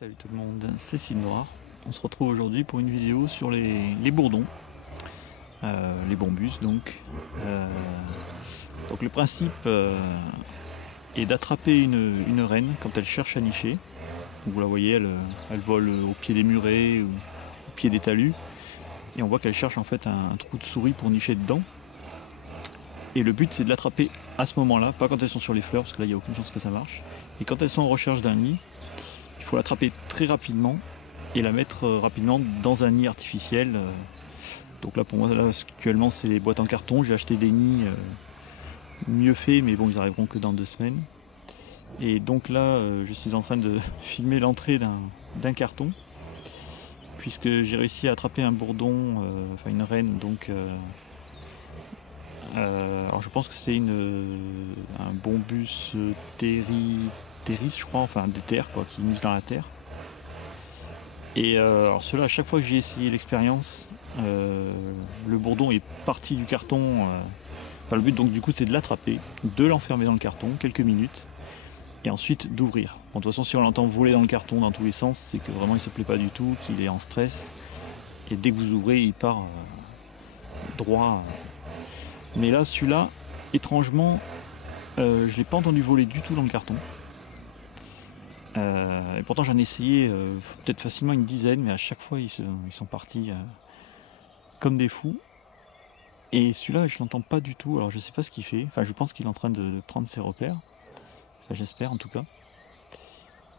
Salut tout le monde, c'est Cid Noir. On se retrouve aujourd'hui pour une vidéo sur les bourdons, les bombus donc. Donc le principe est d'attraper une reine quand elle cherche à nicher. Donc vous la voyez, elle vole au pied des murets ou au pied des talus. Et on voit qu'elle cherche en fait un trou de souris pour nicher dedans. Et le but c'est de l'attraper à ce moment-là, pas quand elles sont sur les fleurs, parce que là il n'y a aucune chance que ça marche. Et quand elles sont en recherche d'un nid, il faut l'attraper très rapidement et la mettre rapidement dans un nid artificiel. Donc là pour moi là, actuellement c'est les boîtes en carton, j'ai acheté des nids mieux faits mais bon ils arriveront que dans 2 semaines. Et donc là je suis en train de filmer l'entrée d'un carton puisque j'ai réussi à attraper un bourdon, enfin une reine donc alors je pense que c'est un bombus terris je crois, enfin des terres quoi, qui niche dans la terre. Et alors cela, à chaque fois que j'ai essayé l'expérience, le bourdon est parti du carton. Enfin, le but donc du coup c'est de l'attraper, de l'enfermer dans le carton quelques minutes, et ensuite d'ouvrir. Bon, de toute façon si on l'entend voler dans le carton dans tous les sens, c'est que vraiment il se plaît pas du tout, qu'il est en stress. Et dès que vous ouvrez, il part droit. Mais là, celui-là, étrangement, je l'ai pas entendu voler du tout dans le carton. Et pourtant j'en ai essayé peut-être facilement une dizaine, mais à chaque fois ils sont partis comme des fous. Et celui-là je l'entends pas du tout, alors je sais pas ce qu'il fait, enfin je pense qu'il est en train de prendre ses repères, enfin j'espère en tout cas.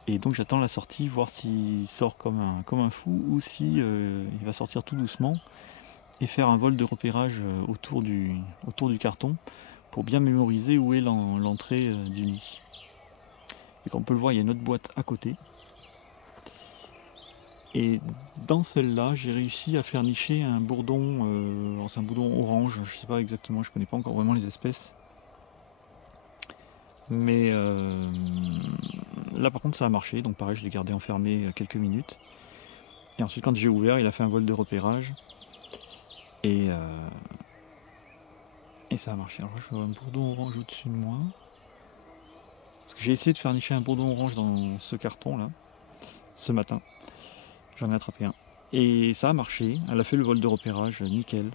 Et donc j'attends la sortie, voir s'il sort comme un fou ou si il va sortir tout doucement et faire un vol de repérage autour du carton pour bien mémoriser où est l'entrée du nid. Et comme on peut le voir, il y a une autre boîte à côté. Et dans celle-là, j'ai réussi à faire nicher un bourdon, c'est un bourdon orange, je sais pas exactement, je connais pas encore vraiment les espèces. Mais là par contre ça a marché, donc pareil je l'ai gardé enfermé quelques minutes. Et ensuite quand j'ai ouvert, il a fait un vol de repérage. Et ça a marché. Alors là je vois un bourdon orange au-dessus de moi. Parce que j'ai essayé de faire nicher un bourdon orange dans ce carton là, ce matin. J'en ai attrapé un. Et ça a marché, elle a fait le vol de repérage, nickel.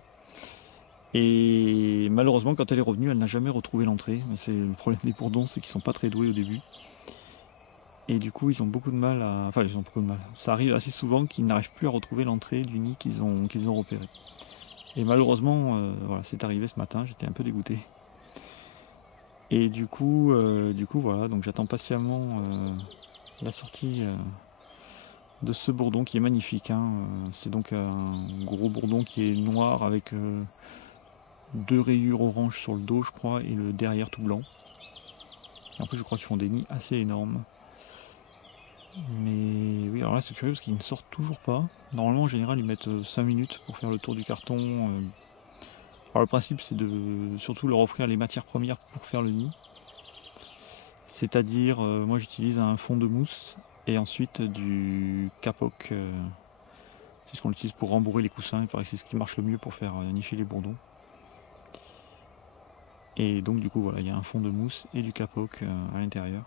Et malheureusement, quand elle est revenue, elle n'a jamais retrouvé l'entrée. C'est le problème des bourdons, c'est qu'ils sont pas très doués au début. Et du coup, ils ont beaucoup de mal à... Enfin, ils ont beaucoup de mal. Ça arrive assez souvent qu'ils n'arrivent plus à retrouver l'entrée du nid qu'ils ont repéré. Et malheureusement, voilà, c'est arrivé ce matin, j'étais un peu dégoûté. Et du coup voilà, donc j'attends patiemment la sortie de ce bourdon qui est magnifique. Hein. C'est donc un gros bourdon qui est noir avec 2 rayures oranges sur le dos, je crois, et le derrière tout blanc. Et en plus, je crois qu'ils font des nids assez énormes. Mais oui, alors là, c'est curieux parce qu'ils ne sortent toujours pas. Normalement, en général, ils mettent 5 minutes pour faire le tour du carton. Alors, le principe, c'est de surtout leur offrir les matières premières pour faire le nid. C'est-à-dire, moi, j'utilise un fond de mousse et ensuite du kapok. C'est ce qu'on utilise pour rembourrer les coussins. Il paraît que c'est ce qui marche le mieux pour faire nicher les bourdons. Et donc du coup voilà, il y a un fond de mousse et du kapok à l'intérieur.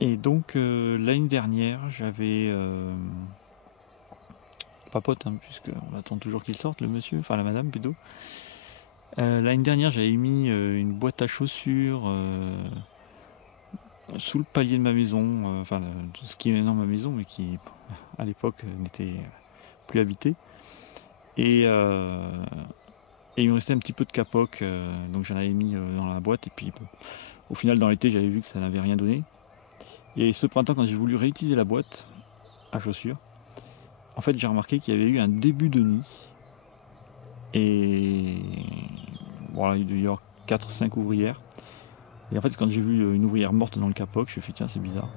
Et donc l'année dernière j'avais papote, hein, puisque on attend toujours qu'il sorte le monsieur, enfin la madame plutôt. L'année dernière j'avais mis une boîte à chaussures sous le palier de ma maison, enfin ce qui est maintenant ma maison mais qui à l'époque n'était plus habité. Et il me restait un petit peu de kapok, donc j'en avais mis dans la boîte. Et puis bon, au final dans l'été j'avais vu que ça n'avait rien donné. Et ce printemps quand j'ai voulu réutiliser la boîte à chaussures, en fait j'ai remarqué qu'il y avait eu un début de nid. Et voilà, il devait y avoir 4-5 ouvrières. Et en fait quand j'ai vu une ouvrière morte dans le kapok, je me suis dit tiens c'est bizarre.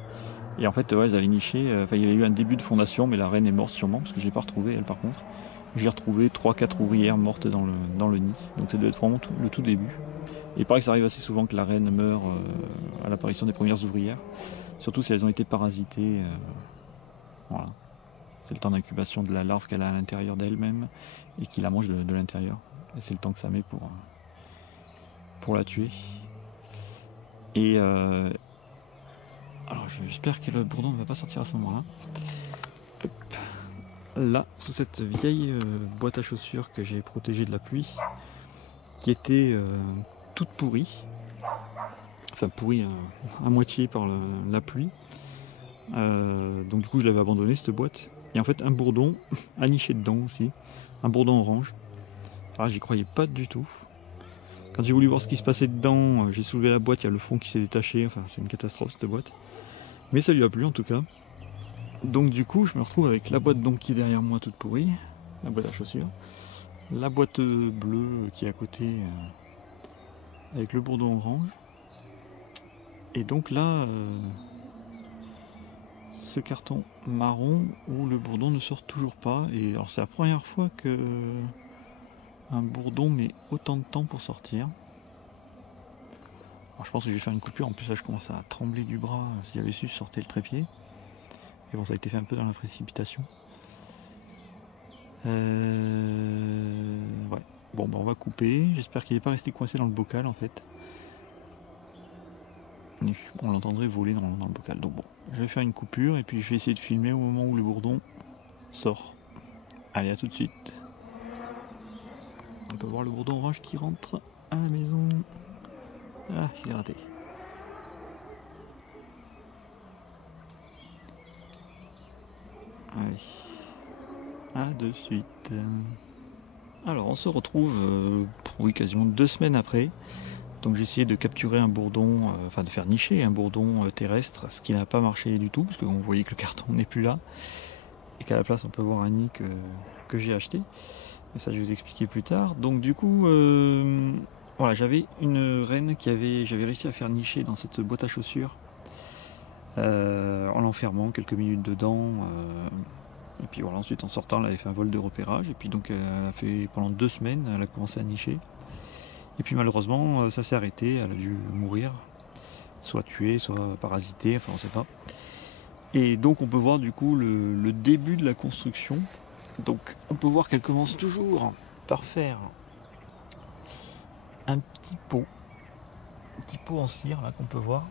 Et en fait ouais, elles avaient niché, il y avait eu un début de fondation, mais la reine est morte sûrement, parce que je l'ai pas retrouvée elle par contre. J'ai retrouvé 3-4 ouvrières mortes dans le nid. Donc ça devait être vraiment le tout début. Et il paraît que ça arrive assez souvent que la reine meure à l'apparition des premières ouvrières. Surtout si elles ont été parasitées. Voilà. C'est le temps d'incubation de la larve qu'elle a à l'intérieur d'elle-même et qui la mange de l'intérieur. Et c'est le temps que ça met pour la tuer. Et alors j'espère que le bourdon ne va pas sortir à ce moment-là. Là, sous cette vieille boîte à chaussures que j'ai protégée de la pluie, qui était toute pourrie, enfin pourrie à moitié par la pluie. Donc du coup je l'avais abandonné cette boîte. Et en fait un bourdon a niché dedans aussi, un bourdon orange. Alors j'y croyais pas du tout. Quand j'ai voulu voir ce qui se passait dedans, j'ai soulevé la boîte, il y a le fond qui s'est détaché, enfin c'est une catastrophe cette boîte. Mais ça lui a plu en tout cas. Donc du coup je me retrouve avec la boîte donc qui est derrière moi toute pourrie, la boîte à chaussures, la boîte bleue qui est à côté avec le bourdon orange. Et donc là, ce carton marron où le bourdon ne sort toujours pas. Et alors c'est la première fois que un bourdon met autant de temps pour sortir. Alors je pense que je vais faire une coupure, en plus là je commence à trembler du bras, si j'avais su sortir le trépied. Et bon ça a été fait un peu dans la précipitation. Ouais. Bon bah on va couper, j'espère qu'il n'est pas resté coincé dans le bocal en fait. On l'entendrait voler dans le bocal. Donc bon, je vais faire une coupure et puis je vais essayer de filmer au moment où le bourdon sort. Allez, à tout de suite. On peut voir le bourdon orange qui rentre à la maison. Ah, j'ai raté. Allez, à de suite. Alors on se retrouve, oui, quasiment 2 semaines après. Donc j'ai essayé de capturer un bourdon, enfin de faire nicher un bourdon terrestre, ce qui n'a pas marché du tout, parce que vous voyez que le carton n'est plus là, et qu'à la place on peut voir un nid que j'ai acheté, mais ça je vais vous expliquer plus tard. Donc du coup, voilà, j'avais une reine j'avais réussi à faire nicher dans cette boîte à chaussures, en l'enfermant quelques minutes dedans, et puis voilà, ensuite en sortant elle avait fait un vol de repérage, et puis donc elle a fait pendant 2 semaines, elle a commencé à nicher. Et puis malheureusement, ça s'est arrêté, elle a dû mourir, soit tuée, soit parasitée, enfin on ne sait pas. Et donc on peut voir du coup le début de la construction. Donc on peut voir qu'elle commence toujours par faire un petit pot en cire là qu'on peut voir,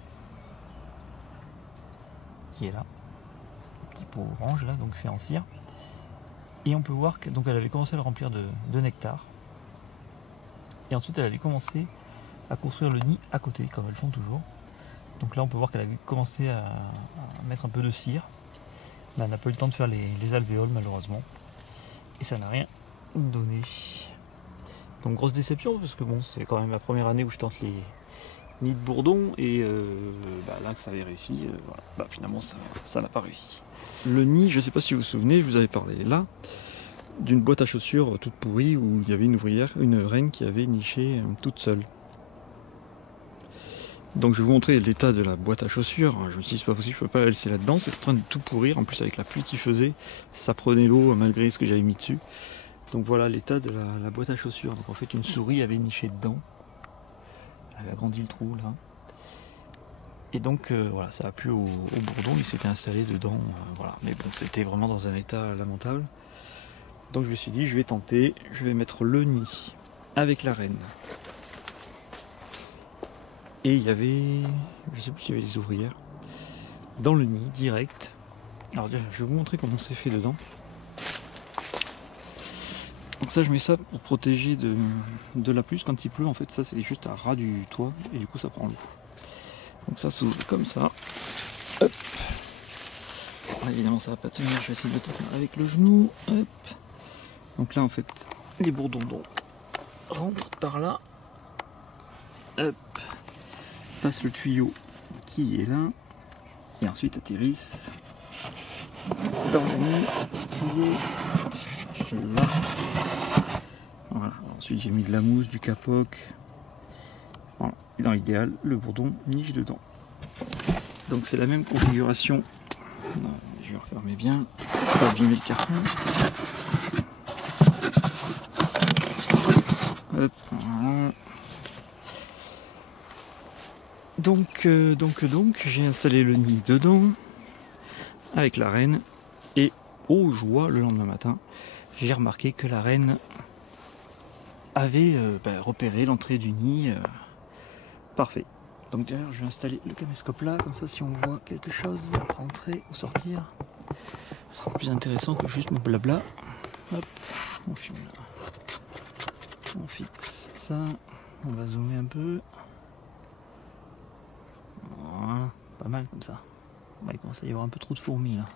qui est là, un petit pot orange là, donc fait en cire. Et on peut voir qu'elle avait commencé à le remplir de nectar. Et ensuite elle avait commencé à construire le nid à côté, comme elles font toujours. Donc là on peut voir qu'elle avait commencé à mettre un peu de cire. Mais elle n'a pas eu le temps de faire les alvéoles malheureusement. Et ça n'a rien donné. Donc grosse déception, parce que bon, c'est quand même la première année où je tente les nids de bourdon. Et là que ça avait réussi, voilà. Bah, finalement ça n'a pas réussi. Le nid, je ne sais pas si vous vous souvenez, je vous avais parlé là d'une boîte à chaussures toute pourrie où il y avait une reine qui avait niché toute seule. Donc je vais vous montrer l'état de la boîte à chaussures. Je me suis dit c'est pas possible, je peux pas la laisser là-dedans, c'est en train de tout pourrir. En plus avec la pluie qui faisait, ça prenait l'eau malgré ce que j'avais mis dessus. Donc voilà l'état de la boîte à chaussures. Donc en fait une souris avait niché dedans. Elle avait agrandi le trou là. Et donc voilà, ça a plu au bourdon, il s'était installé dedans. Voilà. Mais bon, c'était vraiment dans un état lamentable. Donc je me suis dit, je vais tenter, je vais mettre le nid avec la reine. Et il y avait, je sais plus s'il y avait des ouvrières, dans le nid, direct. Alors je vais vous montrer comment c'est fait dedans. Donc ça je mets ça pour protéger de la pluie, quand il pleut en fait ça c'est juste à ras du toit et du coup ça prend l'eau. Donc ça s'ouvre comme ça. Hop. Alors, évidemment ça va pas tenir, je vais essayer de le tenir avec le genou. Hop. Donc là en fait les bourdons rentrent par là. Hop. Passe le tuyau qui est là. Et ensuite atterrissent dans le nid qui est là. Voilà. Ensuite j'ai mis de la mousse, du capoc. Voilà. Et dans l'idéal, le bourdon niche dedans. Donc c'est la même configuration. Non, je vais refermer bien, pour pas abîmer le carton. Hop, voilà. Donc j'ai installé le nid dedans avec la reine et oh joie, le lendemain matin j'ai remarqué que la reine avait repéré l'entrée du nid. Parfait. Donc d'ailleurs je vais installer le caméscope là, comme ça si on voit quelque chose rentrer ou sortir, ce sera plus intéressant que juste mon blabla. Hop, on filme là. On fixe ça, on va zoomer un peu. Voilà, pas mal comme ça. Bah, il commence à y avoir un peu trop de fourmis là.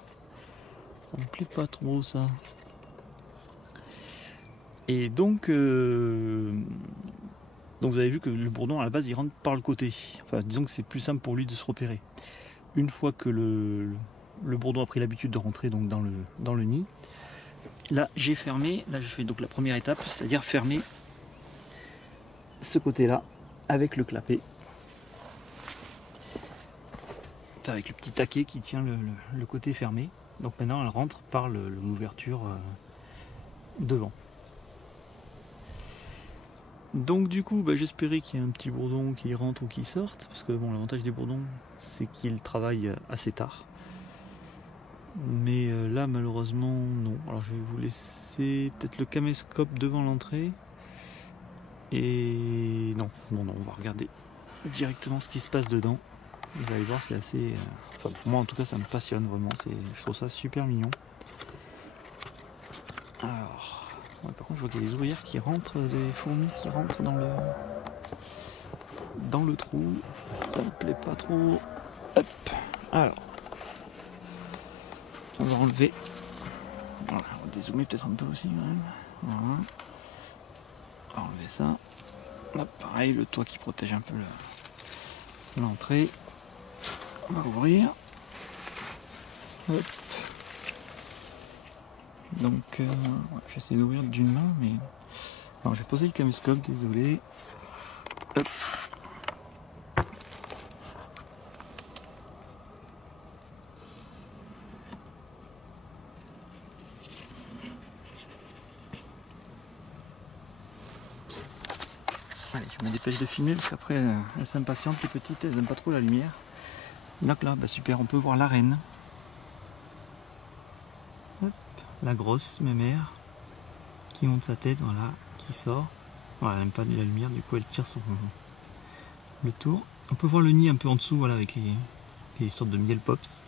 Ça me plaît pas trop ça. Et donc vous avez vu que le bourdon à la base il rentre par le côté. Enfin disons que c'est plus simple pour lui de se repérer. Une fois que le bourdon a pris l'habitude de rentrer donc dans le nid, là j'ai fermé, là je fais donc la première étape, c'est-à-dire fermer ce côté-là avec le clapet. Enfin, avec le petit taquet qui tient le côté fermé. Donc maintenant elle rentre par l'ouverture devant. Donc du coup j'espérais qu'il y ait un petit bourdon qui rentre ou qui sorte, parce que bon, l'avantage des bourdons c'est qu'ils travaillent assez tard. Mais là malheureusement non. Alors je vais vous laisser peut-être le caméscope devant l'entrée. Et non, on va regarder directement ce qui se passe dedans. Vous allez voir, c'est assez... Enfin, pour moi en tout cas ça me passionne vraiment, je trouve ça super mignon. Alors... Ouais, par contre je vois qu'il y a des ouvrières qui rentrent, des fourmis qui rentrent dans le trou. Ça me plaît pas trop. Hop. Alors. On va enlever. Voilà, on va dézoomer peut-être un peu aussi quand même. Voilà. On va enlever ça. Hop, pareil, le toit qui protège un peu l'entrée. On va ouvrir. Hop. Donc, ouais, j'essaie d'ouvrir d'une main, mais... Alors, j'ai posé le caméscope, désolé. Hop. Allez, je me dépêche de filmer, parce qu'après, elles s'impatientent, les petites, elles n'aiment pas trop la lumière. Donc là, super, on peut voir la reine. Hop. La grosse mémère qui monte sa tête, voilà, qui sort. Voilà, elle n'aime pas de la lumière, du coup elle tire sur le tour. On peut voir le nid un peu en dessous, voilà, avec les sortes de miel pops.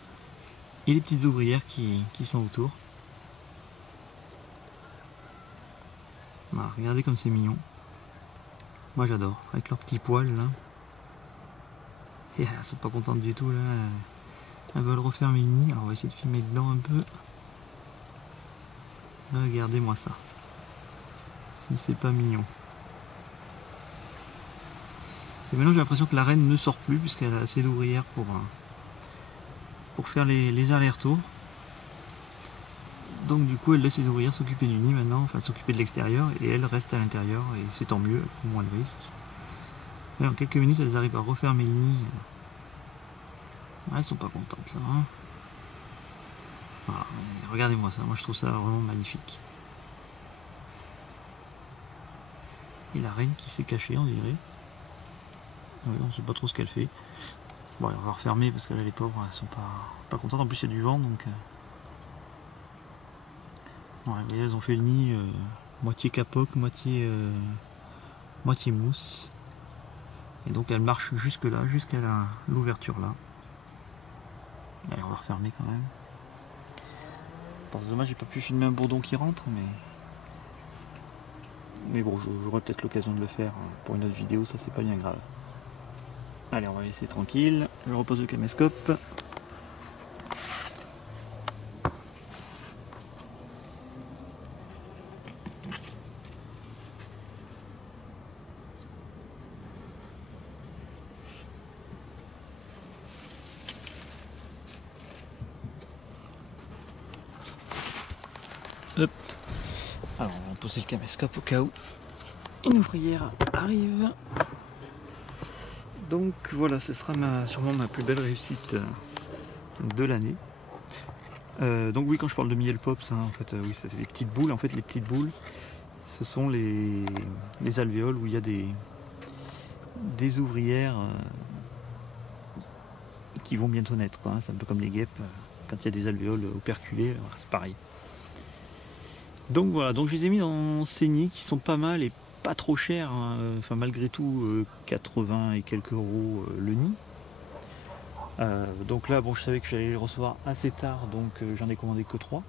Et les petites ouvrières qui sont autour. Voilà, regardez comme c'est mignon. Moi j'adore, avec leurs petits poils là. Et elles sont pas contentes du tout là. Elles veulent refermer le nid. Alors on va essayer de filmer dedans un peu. Regardez-moi ça. Si c'est pas mignon. Et maintenant j'ai l'impression que la reine ne sort plus puisqu'elle a assez d'ouvrières pour faire les allers-retours. Donc du coup elle laisse les ouvrières s'occuper du nid maintenant, enfin s'occuper de l'extérieur, et elle reste à l'intérieur, et c'est tant mieux, pour moins de risques. Et en quelques minutes elles arrivent à refermer le nid. Elles sont pas contentes là. Hein. Voilà, regardez-moi ça, moi je trouve ça vraiment magnifique. Et la reine qui s'est cachée, on dirait. On ne sait pas trop ce qu'elle fait. Bon, on va refermer parce que là les pauvres elles sont pas contentes. En plus il y a du vent donc. Ouais, mais elles ont fait le nid moitié capote, moitié mousse. Et donc elles marchent jusque là, jusqu'à l'ouverture là. Allez, on va refermer quand même. C'est dommage, j'ai pas pu filmer un bourdon qui rentre, mais bon, j'aurai peut-être l'occasion de le faire pour une autre vidéo, ça c'est pas bien grave. Allez, on va laisser tranquille, je repose le caméscope. Hop. Alors on va poser le caméscope au cas où une ouvrière arrive. Donc voilà, ce sera sûrement ma plus belle réussite de l'année. Donc oui, quand je parle de miel pops, hein, en fait, oui, ça fait des petites boules. En fait, les petites boules, ce sont les alvéoles où il y a des ouvrières qui vont bientôt naître, quoi. C'est un peu comme les guêpes, quand il y a des alvéoles operculées, c'est pareil. Donc voilà, donc je les ai mis dans ces nids qui sont pas mal, et pas trop cher, hein. Enfin malgré tout 80 et quelques euros le nid. Donc là bon, je savais que j'allais les recevoir assez tard, donc j'en ai commandé que 3.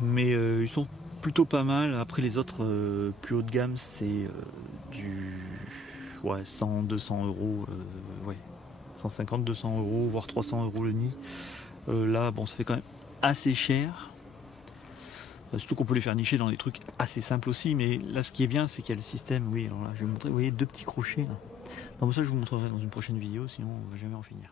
Mais ils sont plutôt pas mal. Après les autres plus haut de gamme, c'est du 100, 200 euros, ouais, 150, 200 euros, voire 300 euros le nid. Là bon, ça fait quand même assez cher. Surtout qu'on peut les faire nicher dans des trucs assez simples aussi, mais là ce qui est bien c'est qu'il y a le système, oui, alors là je vais vous montrer, vous voyez 2 petits crochets là. Donc ça je vous montrerai dans une prochaine vidéo, sinon on va jamais en finir.